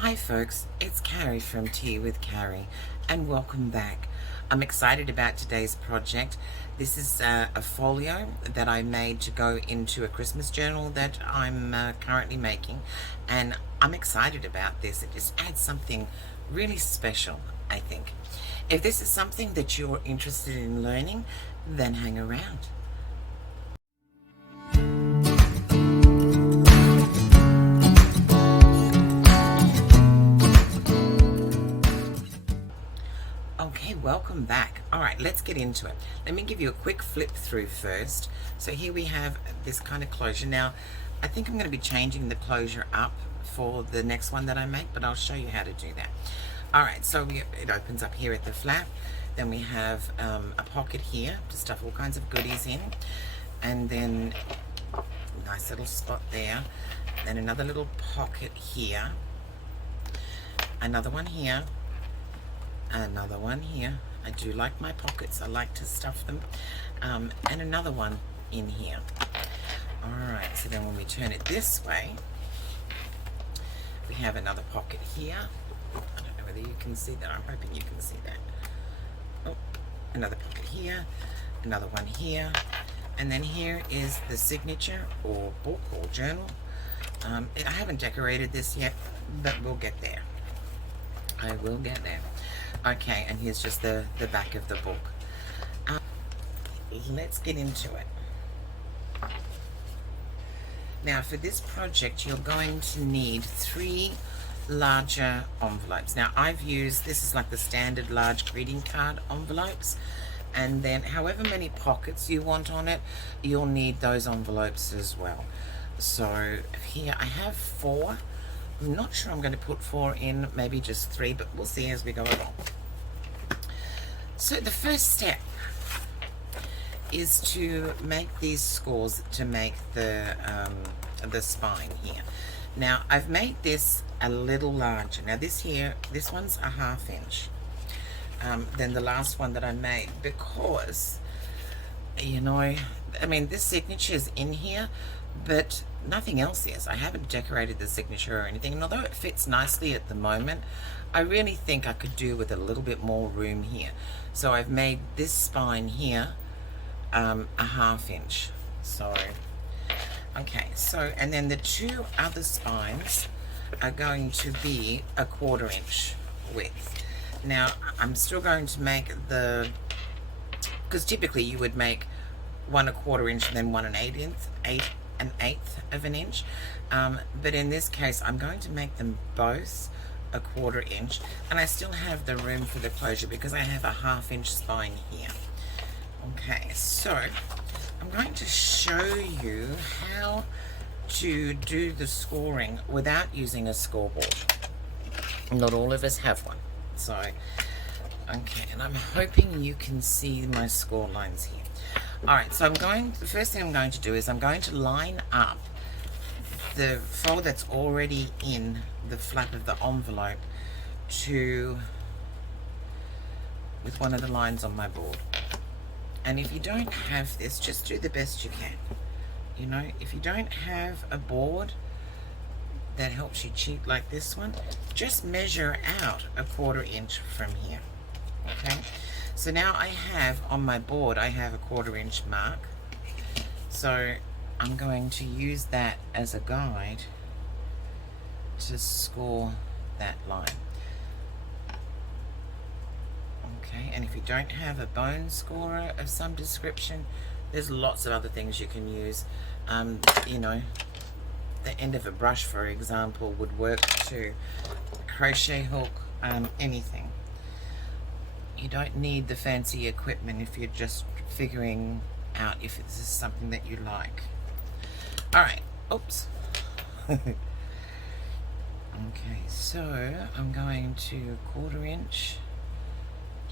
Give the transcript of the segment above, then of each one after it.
Hi folks, it's Carrie from Tea with Carrie and welcome back. I'm excited about today's project. This is a folio that I made to go into a Christmas journal that I'm currently making, and I'm excited about this. It just adds something really special, I think. If this is something that you're interested in learning, then hang around. Okay, welcome back. All right, let's get into it. Let me give you a quick flip through first. So here we have this kind of closure. Now, I think I'm going to be changing the closure up for the next one that I make, but I'll show you how to do that. All right, so it opens up here at the flap. Then we have a pocket here to stuff all kinds of goodies in. And then nice little spot there. Then another little pocket here. Another one here. Another one here. I do like my pockets. I like to stuff them. And another one in here. Alright, so then when we turn it this way, we have another pocket here. I don't know whether you can see that. I'm hoping you can see that. Oh, another pocket here. Another one here. And then here is the signature or book or journal. I haven't decorated this yet, but we'll get there. I will get there. Okay, and here's just the back of the book. Let's get into it. Now, for this project, you're going to need 3 larger envelopes. Now, I've used, this is like the standard large greeting card envelopes. And then however many pockets you want on it, you'll need those envelopes as well. So here I have 4. I'm not sure I'm going to put 4 in, maybe just 3, but we'll see as we go along. So the first step is to make these scores to make the spine here. Now I've made this a little larger. Now this one's a 1/2 inch than the last one that I made, because you know, I mean, this signature is in here, but nothing else is. I haven't decorated the signature or anything, and although it fits nicely at the moment, I really think I could do with a little bit more room here. So I've made this spine here a 1/2 inch. So okay, so and then the 2 other spines are going to be a 1/4 inch width. Now I'm still going to make the, because typically you would make 1 1/4 inch and then 1 1/8 of an inch, but in this case I'm going to make them both a 1/4 inch, and I still have the room for the closure because I have a 1/2 inch spine here. Okay, so I'm going to show you how to do the scoring without using a scoreboard. Not all of us have one, so okay, and I'm hoping you can see my score lines here. Alright, so the first thing I'm going to do is I'm going to line up the fold that's already in the flap of the envelope with one of the lines on my board. And if you don't have this, just do the best you can. You know, if you don't have a board that helps you cheat like this one, just measure out a 1/4 inch from here. Okay, so now I have on my board, I have a 1/4 inch mark. So I'm going to use that as a guide to score that line. Okay, and if you don't have a bone scorer of some description, there's lots of other things you can use. You know, the end of a brush, for example, would work too. Crochet hook, anything. You don't need the fancy equipment if you're just figuring out if this is something that you like. Alright, oops. Okay, so I'm going to 1/4 inch,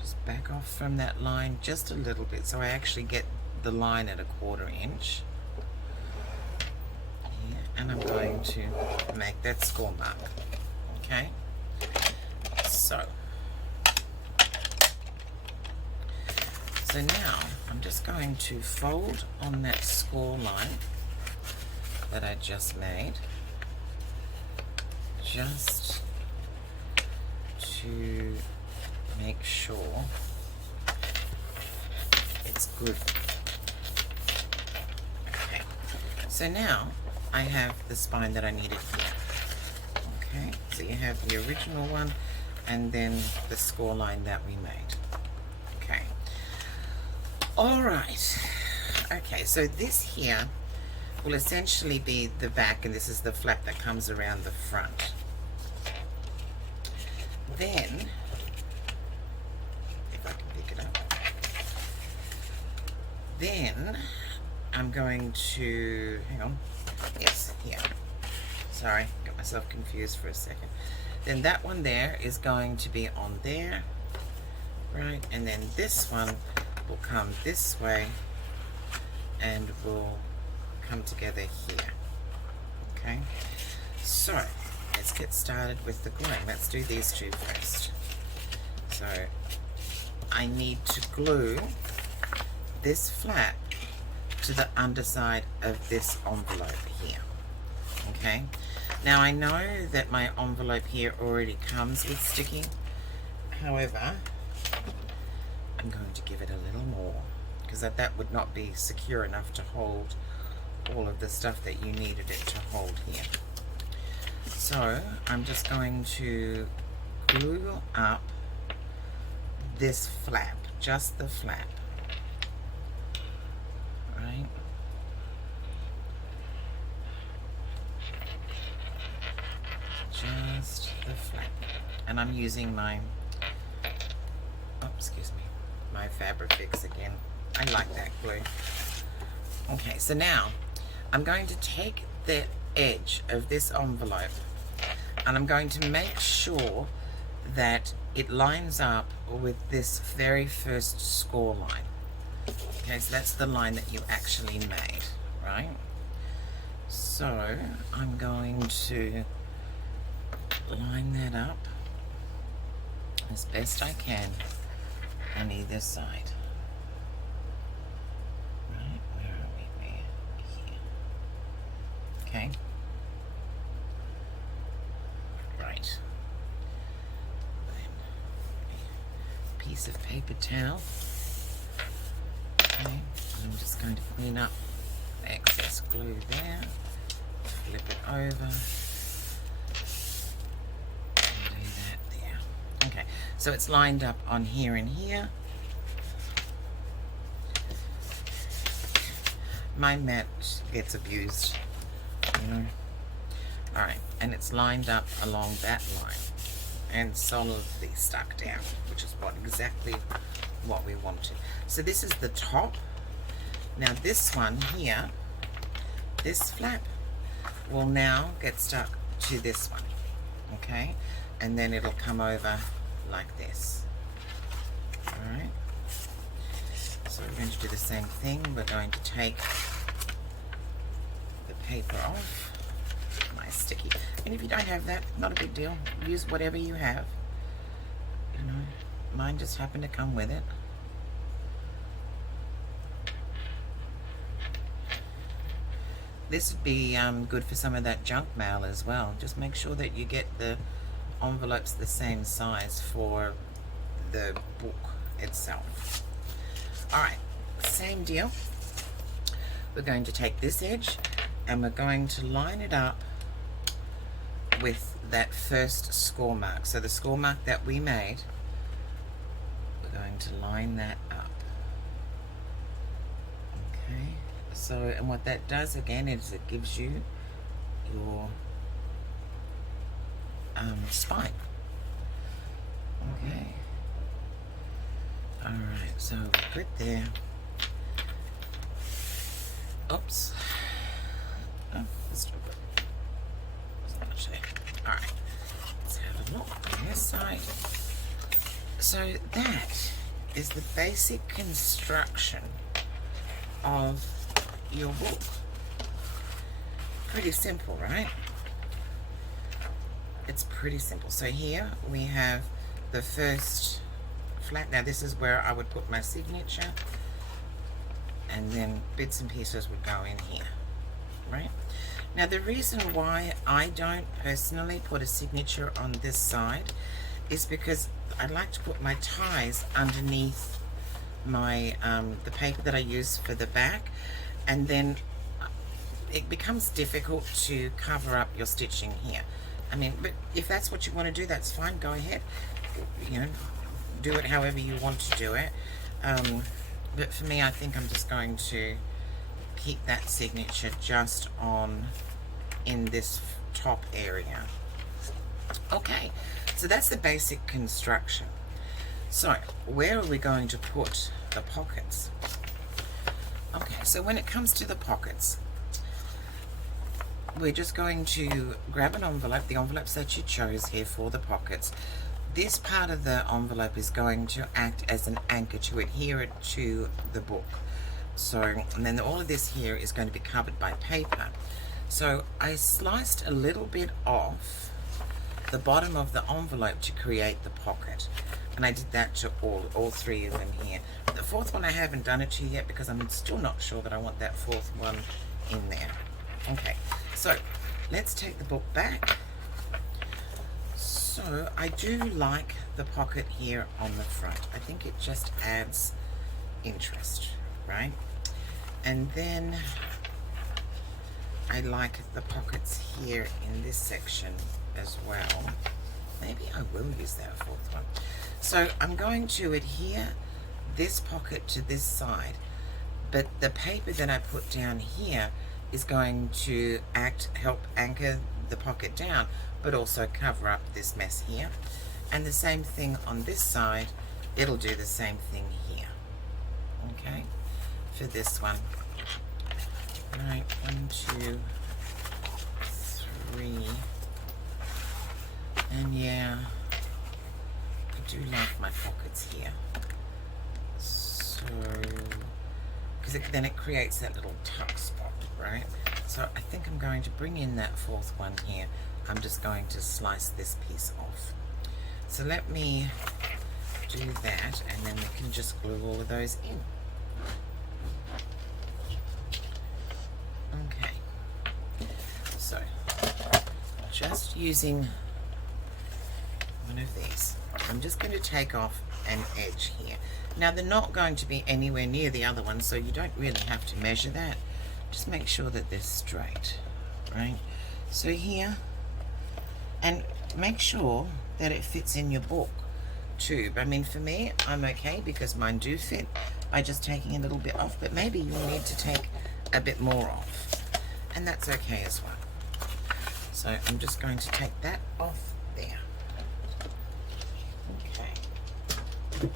just back off from that line just a little bit so I actually get the line at a 1/4 inch. Here, and I'm going to make that score mark. Okay, so now I'm just going to fold on that score line that I just made, just to make sure it's good. Okay, so now I have the spine that I needed here. Okay, so you have the original one and then the score line that we made. Okay, all right. Okay, so this here will essentially be the back, and this is the flap that comes around the front. Then, if I can pick it up, then I'm going to, hang on, yes, here. Sorry, got myself confused for a second. Then that one there is going to be on there, right? And then this one will come this way and will come together here. Okay, so let's get started with the gluing. Let's do these two first. So I need to glue this flap to the underside of this envelope here. Okay, now I know that my envelope here already comes with sticking. However, I'm going to give it a little more because that would not be secure enough to hold all of the stuff that you needed it to hold here. So I'm just going to glue up this flap, just the flap, right? Just the flap. And I'm using my, oh, excuse me, my Fabrifix again. I like that glue. Okay, so now I'm going to take the edge of this envelope and I'm going to make sure that it lines up with this very first score line. Okay, so that's the line that you actually made, right? So I'm going to line that up as best I can on either side. Right, where are we? Here. Okay. Right. Then a piece of paper towel. Okay. I'm just going to clean up the excess glue there. Flip it over. Okay, so it's lined up on here and here. My mat gets abused, you know. Alright, and it's lined up along that line and solidly stuck down, which is exactly what we wanted. So this is the top. Now this one here, this flap, will now get stuck to this one, okay? And then it'll come over like this. Alright, so we're going to do the same thing. We're going to take the paper off, my sticky, and if you don't have that, not a big deal, use whatever you have, you know. Mine just happened to come with it. This would be good for some of that junk mail as well. Just make sure that you get the envelopes the same size for the book itself. Alright, same deal. We're going to take this edge and we're going to line it up with that first score mark. So the score mark that we made, we're going to line that up. Okay, so, and what that does again is it gives you your spine. Okay. Alright, so good there. Oops. Oh, let's do it. It's not much there. Alright. Let's have a look on this side. So that is the basic construction of your book. Pretty simple, right? It's pretty simple. So here we have the first flap. Now this is where I would put my signature, and then bits and pieces would go in here, right? Now the reason why I don't personally put a signature on this side is because I like to put my ties underneath my the paper that I use for the back, and then it becomes difficult to cover up your stitching here. I mean, but if that's what you want to do, that's fine, go ahead. You know, do it however you want to do it. But for me, I think I'm just going to keep that signature just on in this top area. Okay, so that's the basic construction. So where are we going to put the pockets? Okay, so when it comes to the pockets, we're just going to grab an envelope, the envelopes that you chose here for the pockets. This part of the envelope is going to act as an anchor to adhere it to the book. So, and then all of this here is going to be covered by paper. So I sliced a little bit off the bottom of the envelope to create the pocket. And I did that to all three of them here. The fourth one I haven't done it to yet because I'm still not sure that I want that fourth one in there. Okay, so let's take the book back. So I do like the pocket here on the front. I think it just adds interest, right? And then I like the pockets here in this section as well. Maybe I will use that fourth one. So I'm going to adhere this pocket to this side, but the paper that I put down here is going to help anchor the pocket down, but also cover up this mess here. And the same thing on this side, it'll do the same thing here. Okay, for this one. Right, 1, 2, 3. And yeah, I do like my pockets here. So, because then it creates that little tuck spot, right? So I think I'm going to bring in that fourth one here. I'm just going to slice this piece off. So let me do that, and then we can just glue all of those in. Okay, so just using one of these, I'm just going to take off an edge here. Now they're not going to be anywhere near the other one, so you don't really have to measure that. Just make sure that they're straight, right? So here, and make sure that it fits in your book too. I mean, for me, I'm okay because mine do fit by just taking a little bit off, but maybe you'll need to take a bit more off, and that's okay as well. So I'm just going to take that off there. Okay.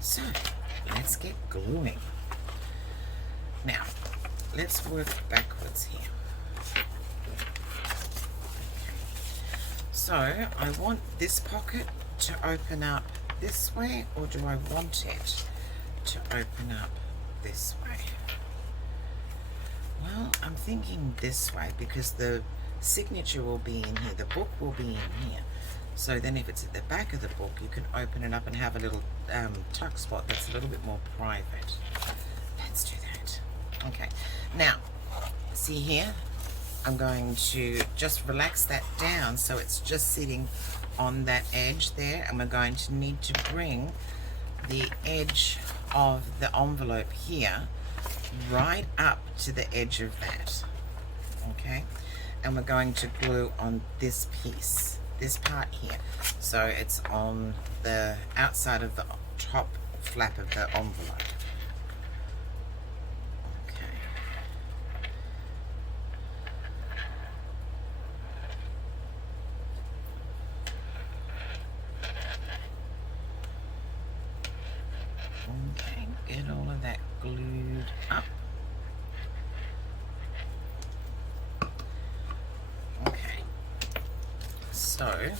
So let's get gluing. Now, let's work backwards here. So, I want this pocket to open up this way, or do I want it to open up this way? Well, I'm thinking this way because the signature will be in here, the book will be in here. So then if it's at the back of the book, you can open it up and have a little tuck spot that's a little bit more private. Let's do that. Okay, now, see here? I'm going to just relax that down so it's just sitting on that edge there, and we're going to need to bring the edge of the envelope here right up to the edge of that. Okay, and we're going to glue on this piece, this part here, so it's on the outside of the top flap of the envelope. Okay, get all of that glued up. Okay, so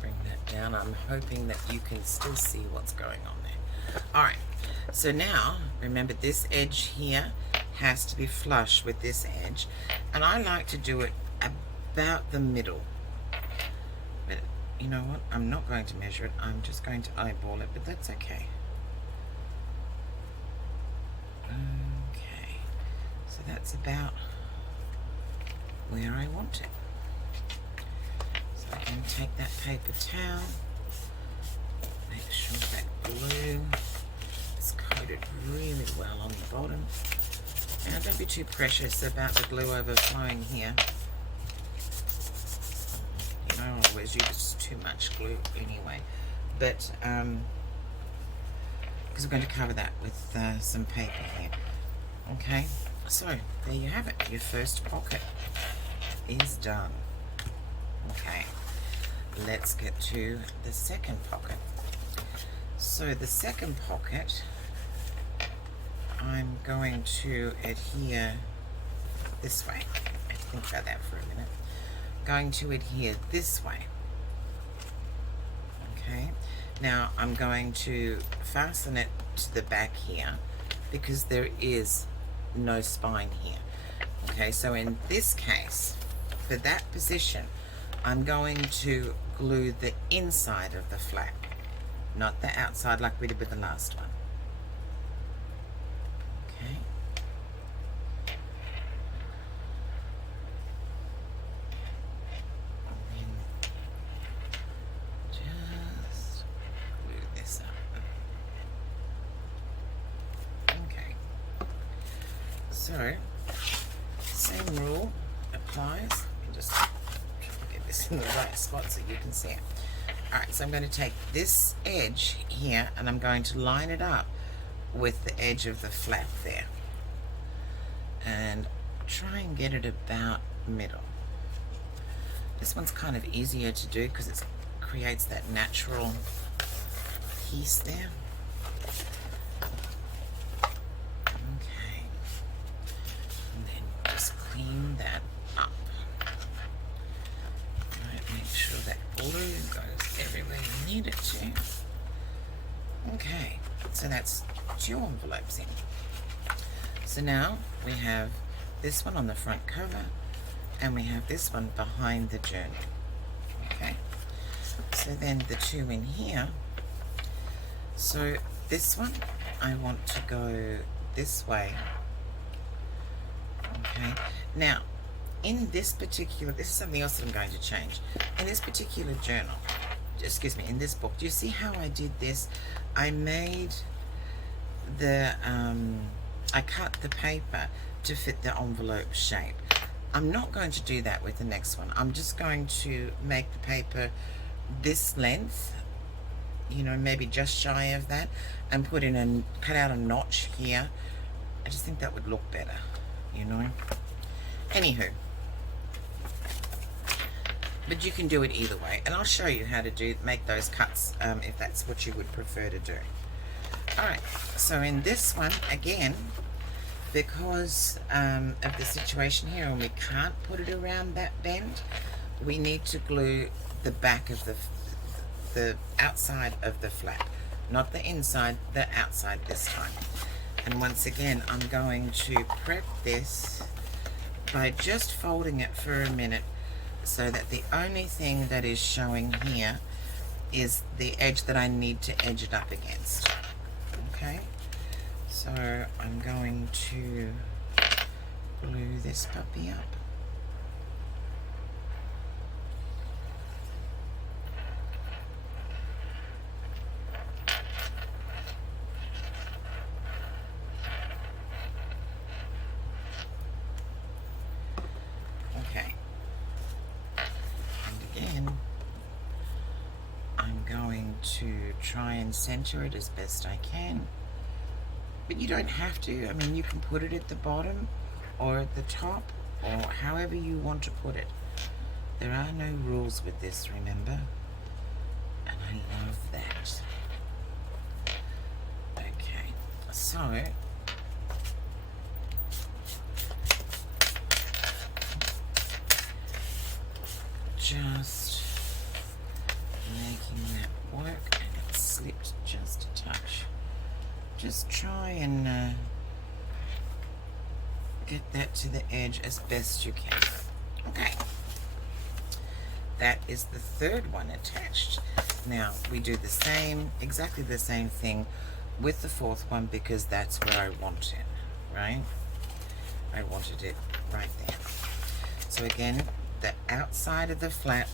bring that down. I'm hoping that you can still see what's going on there. Alright, so now remember this edge here has to be flush with this edge, and I like to do it about the middle. But you know what? I'm not going to measure it. I'm just going to eyeball it, but that's okay. Okay, so that's about where I want it. I can take that paper towel, make sure that glue is coated really well on the bottom. Now don't be too precious about the glue overflowing here. You know, I always use too much glue anyway. But, because we're going to cover that with some paper here. Okay, so there you have it. Your first pocket is done. Okay, let's get to the second pocket. So the second pocket, I'm going to adhere this way. Think about that for a minute. Going to adhere this way. Okay, now I'm going to fasten it to the back here because there is no spine here. Okay, so in this case, for that position, I'm going to glue the inside of the flap, not the outside like we did with the last one. Okay. And then just glue this up. Okay. So, same rule applies. Just try to get this in the right spot so you can see it. Alright, so I'm going to take this edge here and I'm going to line it up with the edge of the flap there. And try and get it about middle. This one's kind of easier to do because it creates that natural piece there. Okay. And then just clean that up. Alright, make sure that glue goes everywhere you need it to. Okay, so that's 2 envelopes in. So now we have this one on the front cover and we have this one behind the journal. Okay, so then the 2 in here. So this one I want to go this way. Okay, now in this particular, this is something else that I'm going to change. In this particular journal, excuse me, in this book, do you see how I did this? I made the, I cut the paper to fit the envelope shape. I'm not going to do that with the next one. I'm just going to make the paper this length, you know, maybe just shy of that, and put in a, cut out a notch here. I just think that would look better, you know. Anywho, but you can do it either way, and I'll show you how to make those cuts if that's what you would prefer to do. Alright, so in this one, again, because of the situation here and we can't put it around that bend, we need to glue the back of the outside of the flap, not the inside, the outside this time. And once again, I'm going to prep this by just folding it for a minute so that the only thing that is showing here is the edge that I need to edge it up against. Okay, so I'm going to glue this puppy up. Okay, and again, I'm going to try and center it as best I can, but you don't have to. I mean, you can put it at the bottom or at the top or however you want to put it. There are no rules with this, remember? And I love that. Okay, so just making that work, and it slipped just a touch. Just try and get that to the edge as best you can. Okay, that is the third one attached. Now we do the same, exactly the same thing with the fourth one because that's where I want it, right? I wanted it right there. So again, the outside of the flap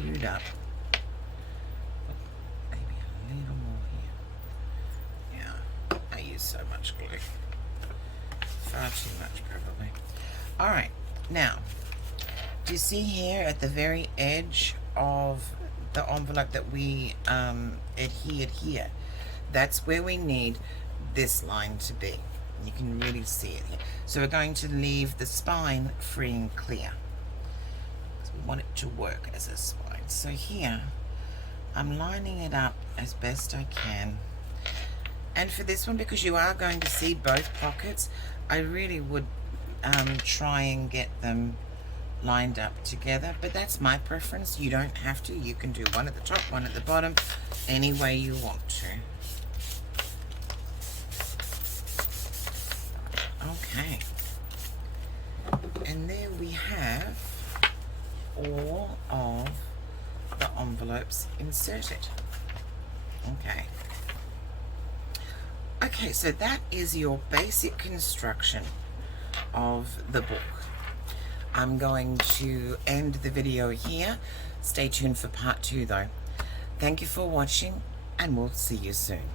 glued up. Maybe a little more here. Yeah, I use so much glue. Far too much, probably. Alright, now, do you see here at the very edge of the envelope that we adhered here? That's where we need this line to be. You can really see it here. So we're going to leave the spine free and clear, because we want it to work as a spine. So here, I'm lining it up as best I can. And for this one, because you are going to see both pockets, I really would try and get them lined up together, but that's my preference. You don't have to. You can do one at the top, one at the bottom, any way you want to. Okay, and there we have all of the envelopes inserted. Okay, so that is your basic construction of the book. I'm going to end the video here. Stay tuned for part 2 though. Thank you for watching, and we'll see you soon.